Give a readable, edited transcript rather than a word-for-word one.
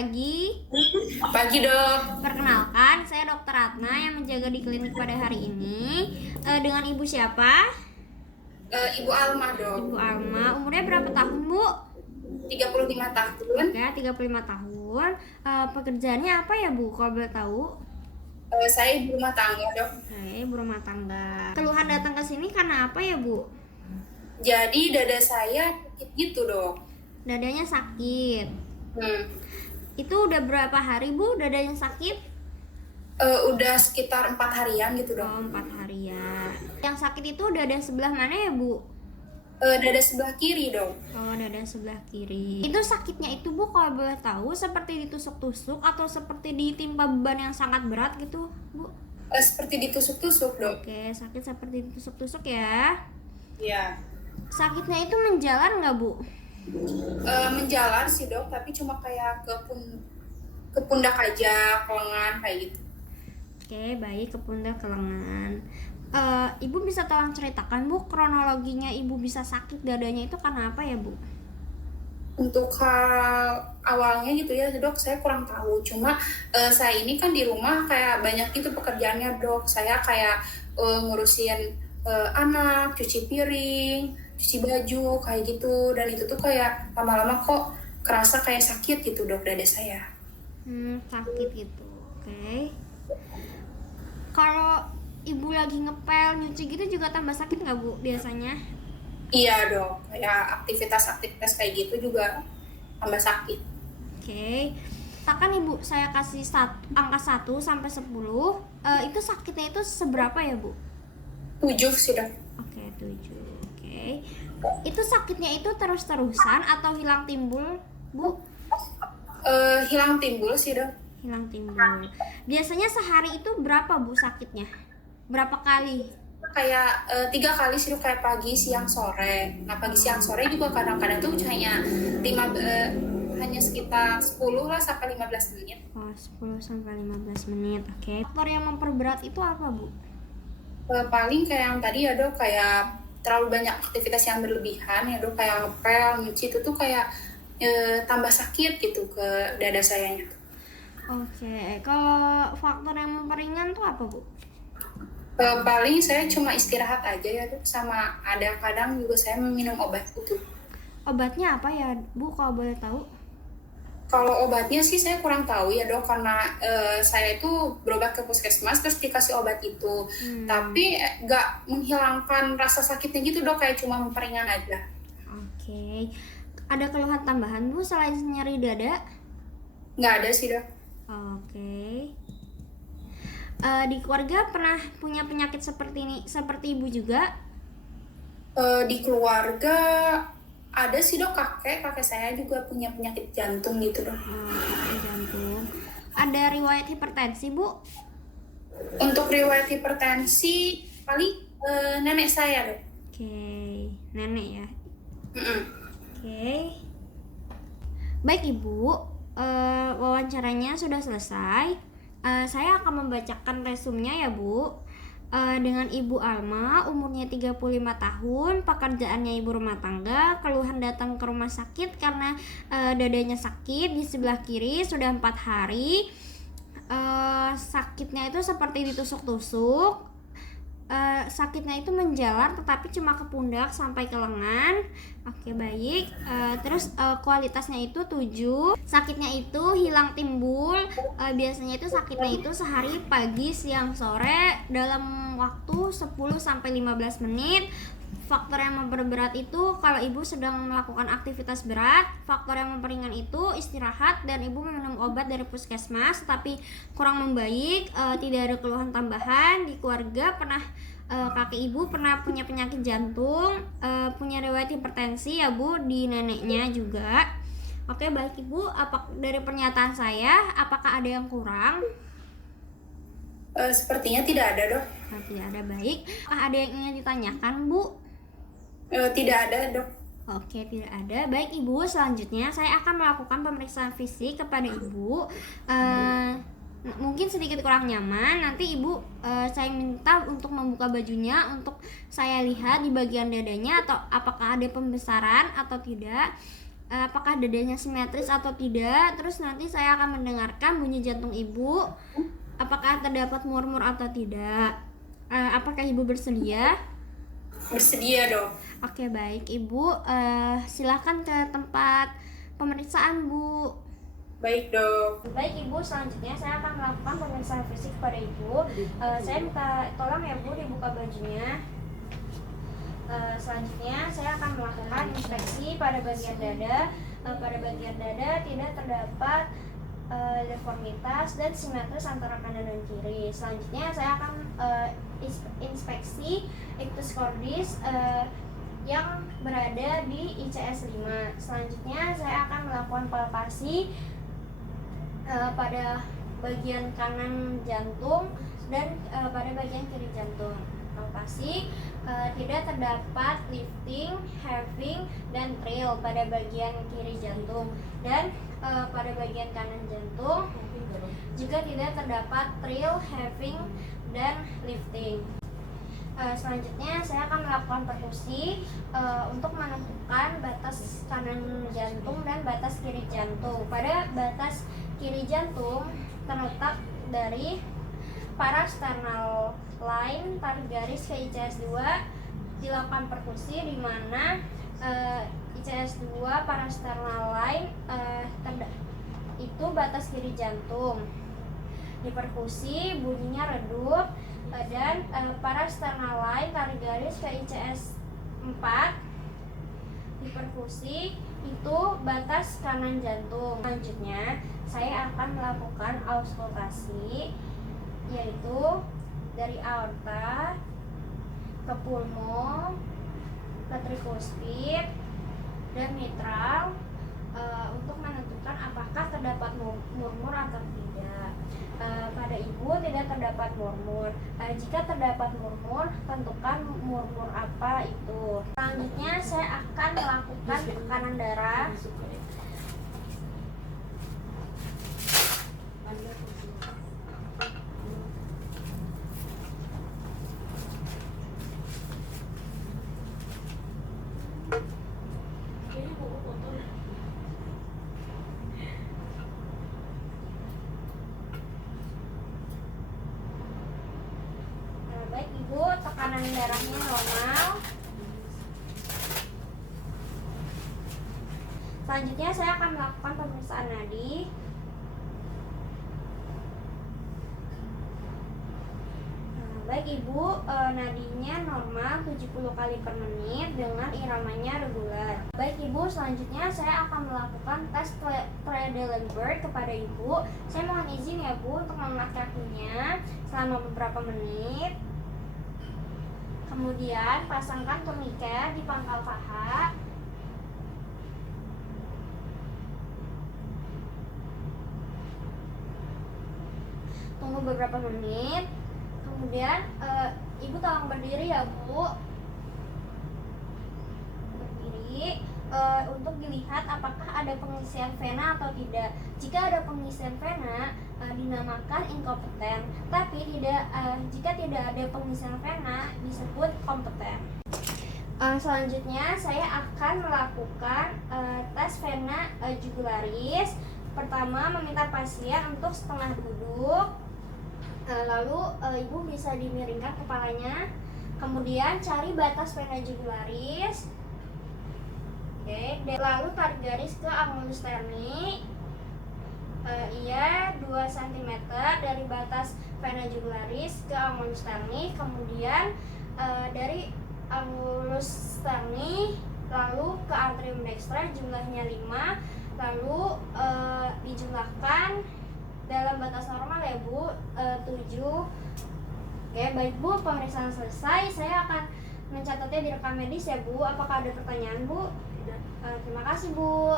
pagi. Pagi dok. Perkenalkan, saya Dokter Ratna yang menjaga di klinik pada hari ini. Dengan ibu siapa? Ibu Alma dok. Ibu Alma. Umurnya berapa tahun, Bu? 35 tahun. Oke, 35 tahun. Pekerjaannya apa ya, Bu? Kalau boleh tahu? Saya ibu rumah tangga dok. Oke, ibu rumah tangga. Keluhan datang ke sini karena apa ya, Bu? Jadi dada saya sakit gitu dok. Dadanya sakit. Hmm. Itu udah berapa hari, Bu, dadanya sakit? Udah sekitar 4 harian gitu dok. Oh, 4 hari ya. Yang sakit itu dada sebelah mana ya, Bu? Dada sebelah kiri dok. Oh, dada sebelah kiri. Itu sakitnya itu, Bu, kalau boleh tahu seperti ditusuk-tusuk atau seperti ditimpa beban yang sangat berat gitu, Bu? Seperti ditusuk-tusuk dok. Oke, sakit seperti ditusuk-tusuk ya. Iya. Sakitnya itu menjalar nggak, Bu? Menjalar sih dok, tapi cuma kayak ke pundak aja, ke lengan kayak gitu. Oke, baik, ke pundak, ke lengan. Ibu bisa tolong ceritakan, Bu, kronologinya ibu bisa sakit dadanya itu karena apa ya, Bu? Untuk hal awalnya gitu ya dok, saya kurang tahu. Cuma saya ini kan di rumah kayak banyak gitu pekerjaannya dok. Saya kayak ngurusin anak, cuci piring, cuci baju kayak gitu. Dan itu tuh kayak lama-lama kok kerasa kayak sakit gitu dok dada saya. Sakit gitu. Oke. Kalau ibu lagi ngepel, nyuci gitu juga tambah sakit nggak, Bu, biasanya? Iya dok, kayak aktivitas kayak gitu juga tambah sakit. Oke. Katakan ibu saya kasih angka 1 sampai 10, itu sakitnya itu seberapa ya, Bu? 7 sih dok. Oke, 7. Oke. Itu sakitnya itu terus-terusan atau hilang timbul, Bu? Hilang timbul sih dok. Hilang timbul. Biasanya sehari itu berapa, Bu, sakitnya? Berapa kali? Kayak 3 kali sih dok, kayak pagi, siang, sore. Nah pagi, siang, sore juga kadang-kadang tuh hanya sekitar 10 lah sampai 15 menit. Oh, 10 sampai 15 menit. Oke. Faktor yang memperberat itu apa, Bu? Paling kayak yang tadi ya dok, kayak terlalu banyak aktivitas yang berlebihan ya dok, kayak ngepel, nyuci itu tuh kayak tambah sakit gitu ke dada sayanya. Oke. Kalau faktor yang memperingan tuh apa, Bu? Paling saya cuma istirahat aja ya dok, sama ada kadang juga saya meminum obat itu. Obatnya apa ya, Bu, kalau boleh tahu? Kalau obatnya sih saya kurang tahu ya dok, karena saya itu berobat ke puskesmas terus dikasih obat itu. Tapi nggak menghilangkan rasa sakitnya gitu dok, kayak cuma memperingan aja. Oke. Ada keluhan tambahan, Bu, selain nyeri dada? Nggak ada sih dok. Oke. Di keluarga pernah punya penyakit seperti ini, seperti ibu juga? Di keluarga ada sih dok, kakek saya juga punya penyakit jantung gitu dok. Penyakit jantung. Ada riwayat hipertensi, Bu? Untuk riwayat hipertensi paling nenek saya dok. Oke, nenek ya. Mm-mm. Oke. Baik Ibu, wawancaranya sudah selesai. Saya akan membacakan resumnya ya, Bu. Dengan Ibu Alma, umurnya 35 tahun, pekerjaannya ibu rumah tangga, keluhan datang ke rumah sakit karena dadanya sakit di sebelah kiri sudah 4 hari. Sakitnya itu seperti ditusuk-tusuk. Sakitnya itu menjalar tetapi cuma ke pundak sampai ke lengan. Oke, baik. Terus kualitasnya itu 7. Sakitnya itu hilang timbul. Biasanya itu sakitnya itu sehari pagi, siang, sore dalam waktu 10 sampai 15 menit. Faktor yang memperberat itu kalau ibu sedang melakukan aktivitas berat. Faktor yang memperingan itu istirahat dan ibu meminum obat dari puskesmas tapi kurang membaik. Tidak ada keluhan tambahan. Di keluarga pernah kakek ibu pernah punya penyakit jantung, punya riwayat hipertensi ya, Bu, di neneknya juga. Oke, baik Ibu, dari pernyataan saya apakah ada yang kurang? Sepertinya tidak ada dok. Tidak ada. Baik. Ada yang ingin ditanyakan, Bu? Tidak ada dok. Oke, tidak ada. Baik Ibu, selanjutnya saya akan melakukan pemeriksaan fisik kepada Ibu. Mungkin sedikit kurang nyaman. Nanti Ibu saya minta untuk membuka bajunya untuk saya lihat di bagian dadanya atau apakah ada pembesaran atau tidak. apakah dadanya simetris atau tidak. Terus nanti saya akan mendengarkan bunyi jantung ibu, apakah terdapat murmur atau tidak. Apakah ibu bersedia? Bersedia, Dok. Oke, baik ibu, silakan ke tempat pemeriksaan, Bu. Baik, Dok. Baik ibu, selanjutnya saya akan melakukan pemeriksaan fisik pada ibu. Saya minta tolong ya Bu dibuka bajunya. Selanjutnya saya akan melakukan inspeksi pada bagian dada. Pada bagian dada tidak terdapat deformitas dan simetris antara kanan dan kiri. Selanjutnya saya akan inspeksi ictus cordis yang berada di ICS 5. Selanjutnya saya akan melakukan palpasi pada bagian kanan jantung dan pada bagian kiri jantung. Palpasi tidak terdapat lifting, having, dan trill pada bagian kiri jantung, dan pada bagian kanan jantung juga tidak terdapat trill, having, dan lifting. Selanjutnya saya akan melakukan perkusi untuk menentukan batas kanan jantung dan batas kiri jantung. Pada batas kiri jantung terletak dari parasternal line tarik garis ke ICS 2, dilakukan perkusi di mana ICS 2 parasternal line itu batas kiri jantung. Diperkusi bunyinya redup dan parasternal line tarik garis ke ICS 4, diperkusi itu batas kanan jantung. Selanjutnya saya akan melakukan auskultasi, yaitu dari aorta ke pulmo, ke trikuspid, dan mitral untuk menentukan apakah terdapat murmur atau tidak. Pada ibu tidak terdapat murmur. Jika terdapat murmur, tentukan murmur apa itu. Selanjutnya saya akan melakukan tekanan darah. Baik ibu, tekanan darahnya normal. Selanjutnya saya akan melakukan pemeriksaan nadi. Baik ibu, nadinya normal 70 kali per menit dengan iramanya regular. Baik ibu, selanjutnya saya akan melakukan tes Trendelenburg kepada ibu. Saya mohon izin ya Bu untuk mengangkat kakinya selama beberapa menit. Kemudian pasangkan turniket di pangkal paha. Tunggu beberapa menit. Kemudian ibu tolong berdiri ya Bu. Berdiri untuk dilihat apakah ada pengisian vena atau tidak. Jika ada pengisian vena dinamakan inkompeten, tapi jika tidak ada pengisian vena disebut kompeten. Selanjutnya saya akan melakukan tes vena jugularis. Pertama, meminta pasien untuk setengah duduk. Lalu ibu bisa dimiringkan kepalanya. Kemudian cari batas vena jugularis. Oke, lalu tarik garis ke angulus sterni. Iya, 2 cm dari batas vena jugularis ke angulus sterni. Kemudian dari angulus sterni lalu ke atrium dextra, jumlahnya 5. Lalu dijumlahkan dalam batas normal ya Bu, 7. Oke, baik Bu, pemeriksaan selesai. Saya akan mencatatnya di rekam medis ya Bu. Apakah ada pertanyaan Bu? Tidak. Terima kasih Bu.